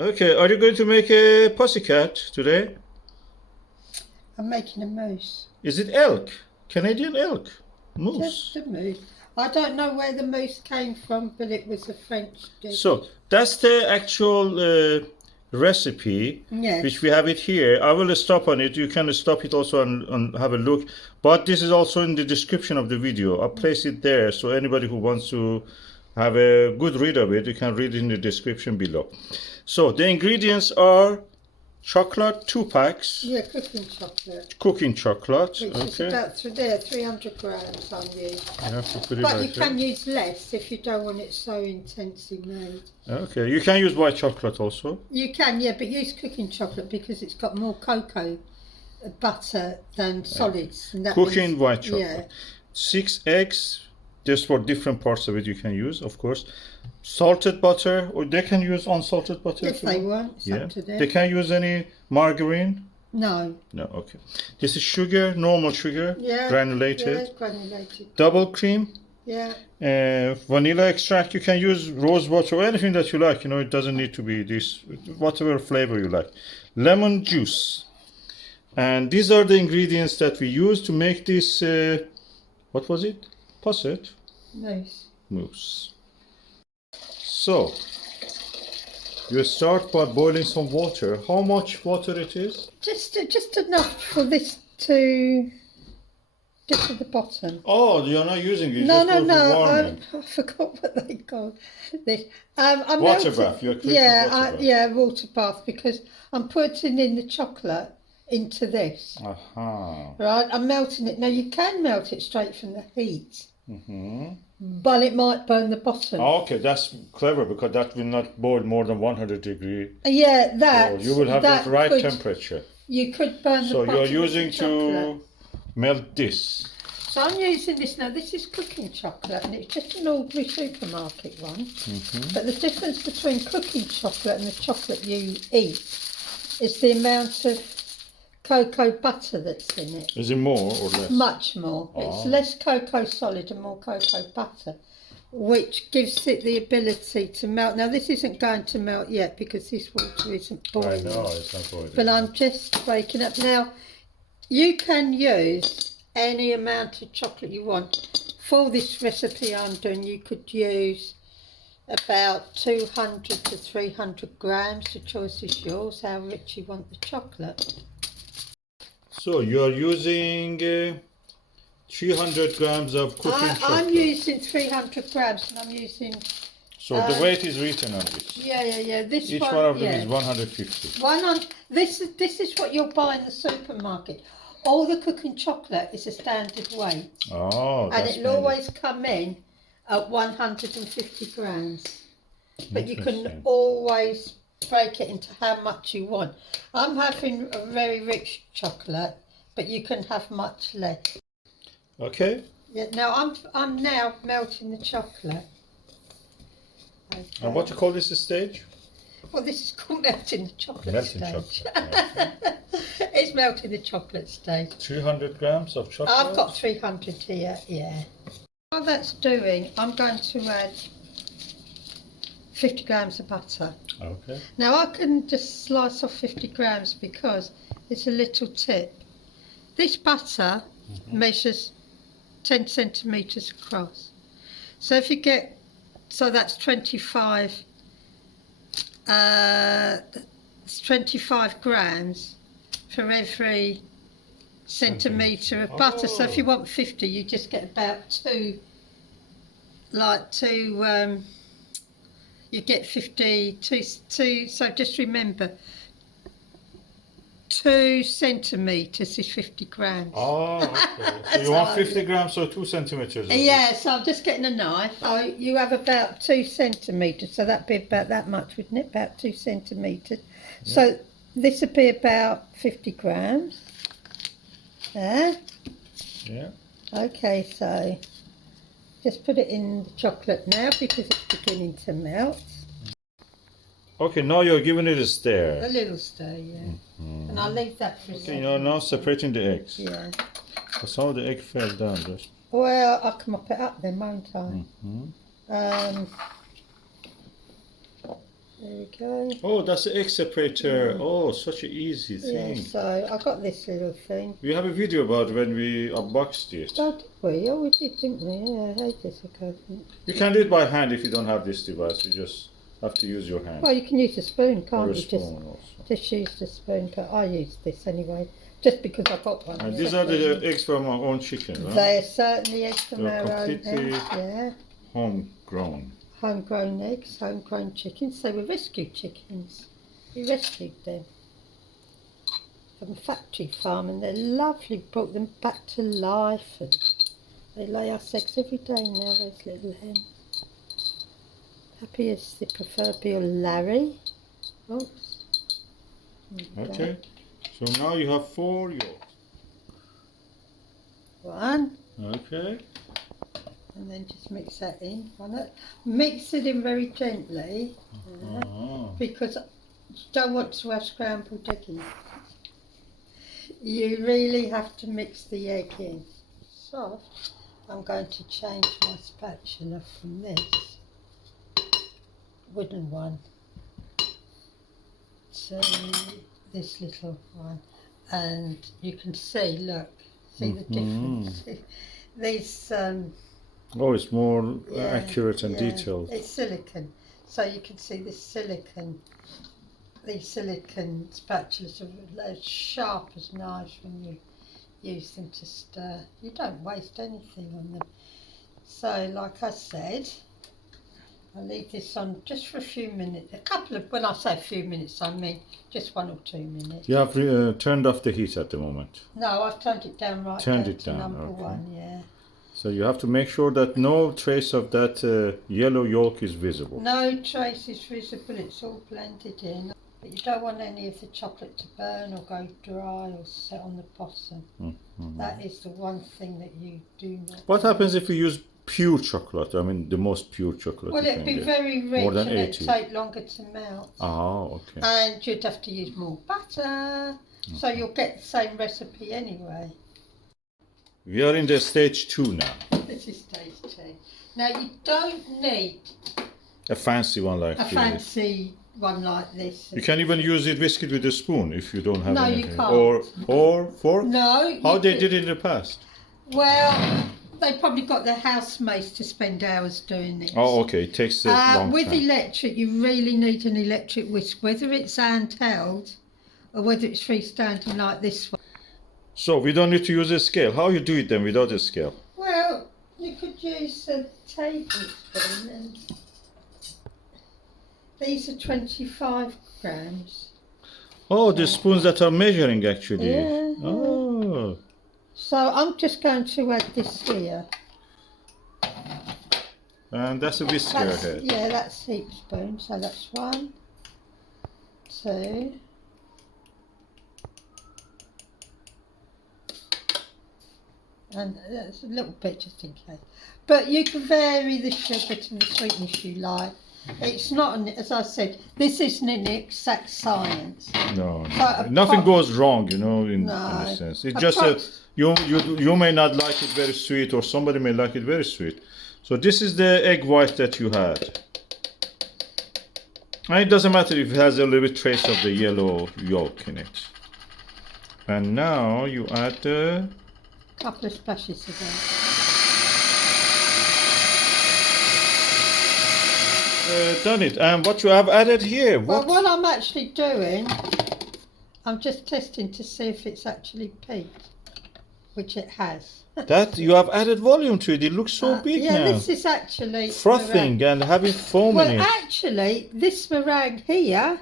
Okay, are you going to make a pussycat today? I'm making a mousse. Is it elk? Canadian elk? Just Mousse. a mousse. I don't know where the mousse came from, but it was a French dish. So that's the actual recipe, Yes. which we have it here. I will stop on it. You can stop it also and have a look. But this is also in the description of the video. I'll place it there, so anybody who wants to have a good read of it, you can read it in the description below. So the ingredients are chocolate, 2 packs. Yeah, cooking chocolate. Cooking chocolate. Which is Okay. about 300 grams I'm using. You have to put it But right you there. can use less if you don't want it so intensely made. Okay, you can use white chocolate also. You can, yeah, but use cooking chocolate because it's got more cocoa butter than solids. And that Cooking means- white chocolate. Yeah. 6 eggs. Just for different parts of it you can use, of course. Salted butter, or they can use unsalted butter. If they want, it's Yeah. up to them. They can use any margarine. No. No, okay. This is sugar, normal sugar, Yeah. granulated. Yeah, granulated. Double cream, Yeah. vanilla extract. You can use rose water or anything that you like. You know, it doesn't need to be this, whatever flavor you like. Lemon juice. And these are the ingredients that we use to make this, what was it? Posset? Mousse. Mousse. So, you start by boiling some water. How much water it is? Just enough for this to get to the bottom. Oh, you're not using it. No, just no, for no. warming. I forgot what they call this. I'm Water melting- bath. You're creating Yeah, water bath. yeah, water bath because I'm putting in the chocolate into this. Aha. Right, I'm melting it. Now you can melt it straight from the heat, Mm-hmm. but it might burn the bottom. Okay, that's clever because that will not boil more than 100 degrees. Yeah, that. So you will have that the right could- temperature. You could burn the So bottom you're of the using chocolate. to melt this. So I'm using this now. This is cooking chocolate, and it's just an ordinary supermarket one. Mm-hmm. But the difference between cooking chocolate and the chocolate you eat is the amount of cocoa butter that's in it. Is it more or less? Much more. It's Oh. less cocoa solid and more cocoa butter, which gives it the ability to melt. Now this isn't going to melt yet because this water isn't I boiling. know, it's not boiling. But I'm just breaking up. Now, you can use any amount of chocolate you want. For this recipe I'm doing, you could use about 200 to 300 grams. The choice is yours, how rich you want the chocolate. So you're using 300 grams of cooking chocolate. I'm using 300 grams and I'm using, So the weight is written on this. yeah. This Each one, one of them yeah. is 150. This is what you'll buy in the supermarket. All the cooking chocolate is a standard weight. Oh, And that's it'll always come in at 150 grams. But you can Interesting. always break it into how much you want. I'm having a very rich chocolate, but you can have much less. Okay. Yeah, now I'm now melting the chocolate. Okay. And what you call this stage? Well, this is called melting the chocolate Melting stage. chocolate. It's melting the chocolate stage. 300 grams of chocolate. I've got 300 here, yeah. While that's doing, I'm going to add 50 grams of butter. Okay. Now I can just slice off 50 grams because it's a little tip. This butter measures 10 centimetres across. So if you get, so that's 25, it's 25 grams for every centimetre of butter. So if you want 50, you just get about two, you get 52, so just remember, 2 centimetres is 50 grams. Oh, okay. So you want 50 grams, so 2 centimeters. of it. Yeah, so I'm just getting a knife. So you have about 2 centimetres, so that'd be about that much, wouldn't it? About 2 centimetres. Yeah. So this would be about 50 grams. There. Yeah. Okay, so just put it in the chocolate now because it's beginning to melt. Okay, now you're giving it a A stir. little stir, yeah. And I'll leave that for a Okay, second. you're now separating the eggs. Yeah. But some of the egg fell down. Just. Well, I'll come up it up then, won't I? Mhm. There we go. Oh, that's the egg separator. Oh, such an easy Yeah, thing. so I got this little thing. We have a video about when we unboxed it. Oh, did we? Oh, we did, didn't we? Yeah, ages ago. You can do it by hand if you don't have this device. You just have to use your hand. Well, you can use a spoon, Or can't a you? spoon also. Just use the spoon. But I use this anyway, just because I got one. And these are the eggs from our own chicken, right? They're certainly eggs from They're our own completely eggs, yeah. homegrown. Homegrown eggs, homegrown chickens. They were rescued chickens. We rescued them from a factory farm, and they're lovely. Brought them back to life, and they lay us eggs every day now. Those little hens. Happy as the proverbial Larry. Oops. Okay. So now you have 4 yolks. One. Okay. And then just mix that in. Mix it in very gently, because you don't want to have scrambled egg in. You really have to mix the egg in. So I'm going to change my spatula from this wooden one to this little one, and you can see, look, see the difference. These Oh, it's more yeah, accurate and yeah. detailed. It's silicone, so you can see this silicone. These silicone spatulas are as sharp as knives when you use them to stir. You don't waste anything on them. So, like I said, I'll leave this on just for a few minutes. When I say a few minutes, I mean just 1 or 2 minutes. You have turned off the heat at the moment. No, I've turned it down right Turned down it to down, number okay. 1, yeah. So you have to make sure that no trace of that yellow yolk is visible. No trace is visible, it's all blended in. But you don't want any of the chocolate to burn or go dry or set on the bottom. That is the one thing that you do not. What happens if you use pure chocolate? I mean, the most pure chocolate. Well, you it'd can be get. very rich More than and 80. it'd take longer to melt. Oh, okay. And you'd have to use more butter. So you'll get the same recipe anyway. We are in the stage 2 now. This is stage 2. Now you don't need A fancy one like a this. fancy one like this. You can even use it, whisk it with a spoon if you don't have No, anything. you can't. Or fork? No. How they did it in the past? Well, they probably got their housemates to spend hours doing this. Oh, okay. It takes a long with time. electric, you really need an electric whisk, whether it's handheld or whether it's freestanding like this one. So we don't need to use a scale. How you do it then without a scale? Well, you could use a tablespoon, and these are 25 grams. Oh, the spoons that are measuring actually. Yeah. Oh. So I'm just going to add this here. And that's a whisker head. Yeah, that's heap spoon. So that's 1, 2. And that's a little bit just in case. But you can vary the sugar to the sweetness you like. It's not, as I said, this isn't an exact science. No, But nothing goes wrong, in No. a sense. It's just you may not like it very sweet, or somebody may like it very sweet. So this is the egg white that you had. And it doesn't matter if it has a little bit trace of the yellow yolk in it. And now you add the Couple of splashes of that. done it. And what you have added here? Well, What? what I'm actually doing, I'm just testing to see if it's actually peaked, which it has. That you have added volume to it. It looks so big yeah, now. this is actually Frothing and having foam Well, in it. actually, this meringue here,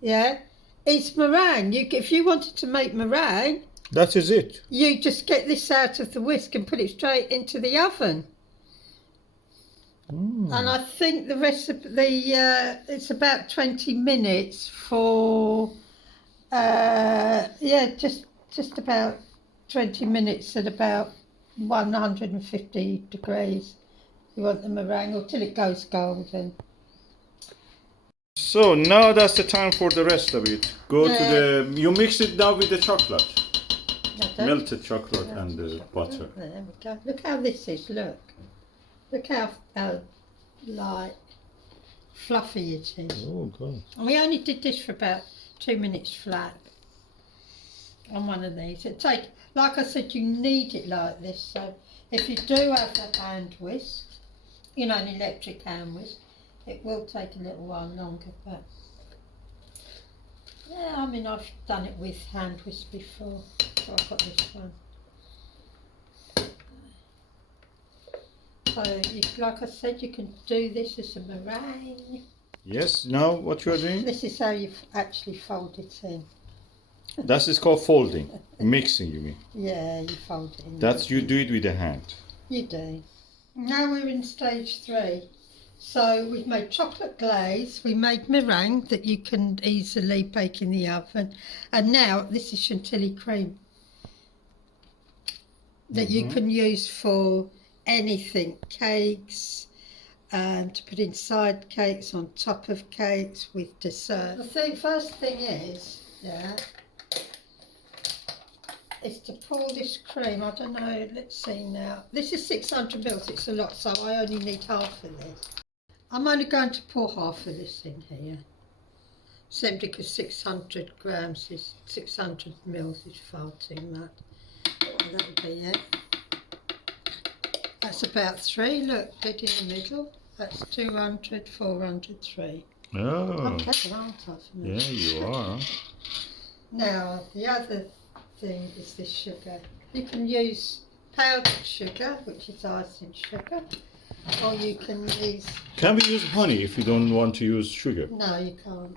yeah, it's meringue. If you wanted to make meringue, That is it. you just get this out of the whisk and put it straight into the oven. And I think the recipe, it's about 20 minutes for, just about 20 minutes at about 150 degrees. You want the meringue, or till it goes golden. So now that's the time for the rest of it. You mix it now with the chocolate. Melted chocolate and the butter. There we go. Look how this is, look. Look how light. fluffy it is. Oh God. And we only did this for about 2 minutes flat on one of these. It take, like I said, you need it like this. So if you do have a hand whisk, you know, an electric hand whisk, it will take a little while longer, but yeah, I mean, I've done it with hand whisk before, so I've got this one. So, like I said, you can do this as a meringue. Yes. Now what you are doing? This is how you actually fold it in. That is called folding. Mixing, you mean? Yeah, you fold it in. That's you do it with the hand. You do. Now we're in stage 3. So we've made chocolate glaze, we made meringue that you can easily bake in the oven, and now this is chantilly cream that you can use for anything, cakes, to put inside cakes, on top of cakes, with dessert. The first thing is, is to pour this cream. I don't know, let's see now. This is 600 mils, it's a lot, so I only need half of this. I'm only going to pour half of this in here, simply because 600 grams is 600 mils is far too much. That'll be it. That's about 3. Look, dead in the middle. That's 200, 400, 3. Oh. I'm clever, aren't I? Yeah, you are. Now the other thing is this sugar. You can use powdered sugar, which is icing sugar. Or you can use... Can we use honey if you don't want to use sugar? No, you can't.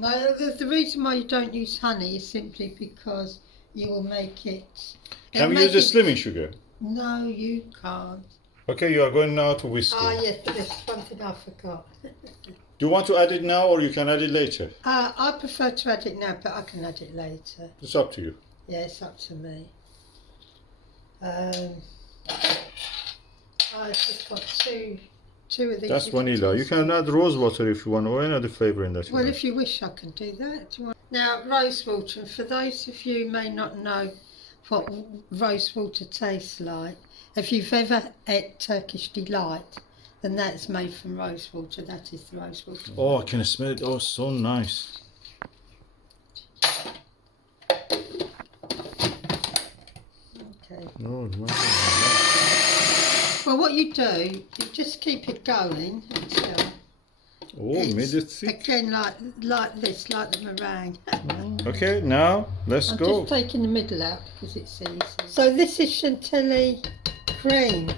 No. The reason why you don't use honey is simply because you will make it... Can we use the slimming sugar? No, you can't. Okay, you are going now to whisk Ah, it. yes, there's one thing I forgot. Do you want to add it now or you can add it later? I prefer to add it now, but I can add it later. It's up to you. Yeah, it's up to me. I just got two of these. That's vanilla. You can add rose water if you want, or any other flavor in that. Well, if you wish, I can do that. Now, rose water, and for those of you who may not know what rose water tastes like, if you've ever ate Turkish Delight, then that's made from rose water. That is the rose water. Oh, I can smell it. Oh, so nice. Okay. Oh, wow. Well, what you do, you just keep it going until... Oh, made it thick. Again, like this, like the meringue. Okay, now let's go. I'm just taking the middle out because it's easy. So this is chantilly cream.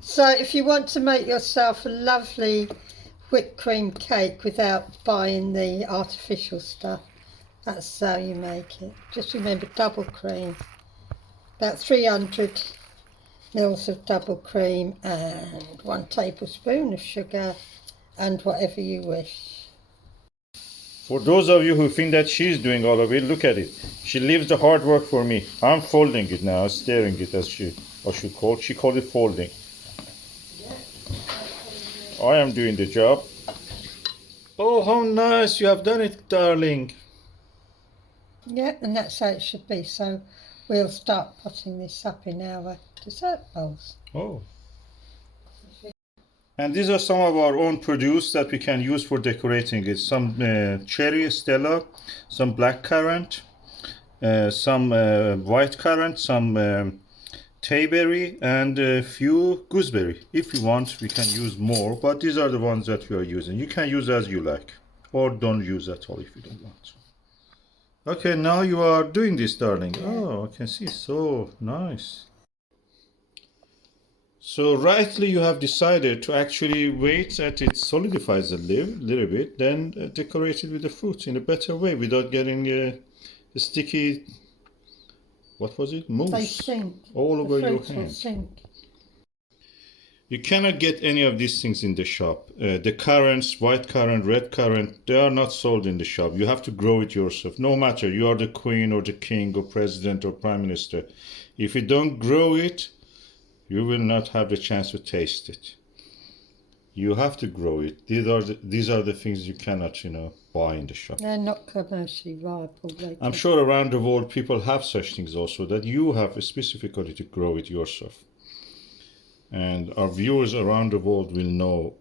So if you want to make yourself a lovely whipped cream cake without buying the artificial stuff, that's how you make it. Just remember double cream. About 300 mils of double cream and 1 tablespoon of sugar and whatever you wish. For those of you who think that she's doing all of it, look at it. She leaves the hard work for me. I'm folding it now, stirring it as she called it folding. I am doing the job. Oh, how nice you have done it, darling. Yeah, and that's how it should be. So we'll start putting this up in our dessert bowls. Oh. And these are some of our own produce that we can use for decorating it. Some cherry stella, some black currant, some white currant, some tayberry, and a few gooseberry. If you want, we can use more, but these are the ones that we are using. You can use as you like, or don't use at all if you don't want. Okay, now you are doing this, darling. Oh, I can see. So nice. So rightly you have decided to actually wait that it solidifies a little bit, then decorate it with the fruits in a better way without getting the sticky, what was it? Mousse. They sink. All over your fruits will hand. sink. You cannot get any of these things in the shop. The currants, white currant, red currant, they are not sold in the shop. You have to grow it yourself. No matter you are the queen or the king or president or prime minister. If you don't grow it, you will not have the chance to taste it. You have to grow it. These are the things you cannot, buy in the shop. They're not commercially viable. I'm sure around the world people have such things also, that you have specifically to grow it yourself. And our viewers around the world will know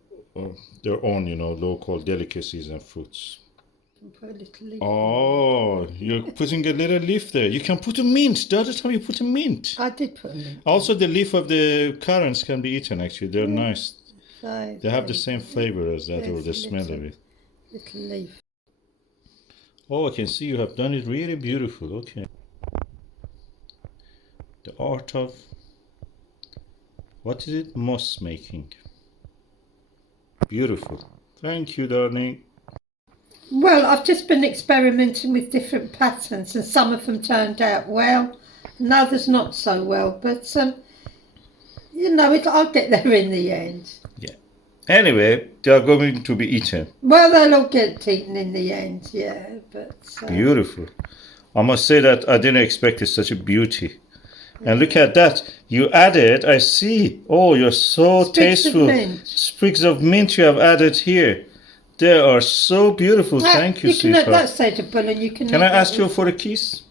their own, local delicacies and fruits. Put a little leaf. Oh, you're putting a little leaf there. You can put a mint. The other time you put a mint. I did put a mint. Also, the leaf of the currants can be eaten, actually. They're nice. So They have the same flavor as that, or there's the a smell of little- it. Little leaf. Oh, I can see you have done it really beautiful. Okay. The art of, what is it? Mousse making. Beautiful. Thank you, darling. Well, I've just been experimenting with different patterns, and some of them turned out well, and others not so well. But I'll get there in the end. Anyway, they are going to be eaten. Well, they'll all get eaten in the end, yeah. But Beautiful. I must say that I didn't expect it, such a beauty. And look at that. You added, I see. Oh, you're so Sprigs of tasteful. mint. Sprigs of mint you have added here. They are so beautiful. Thank you, can sweetheart. that's edible, and you can. Can I ask you for a kiss?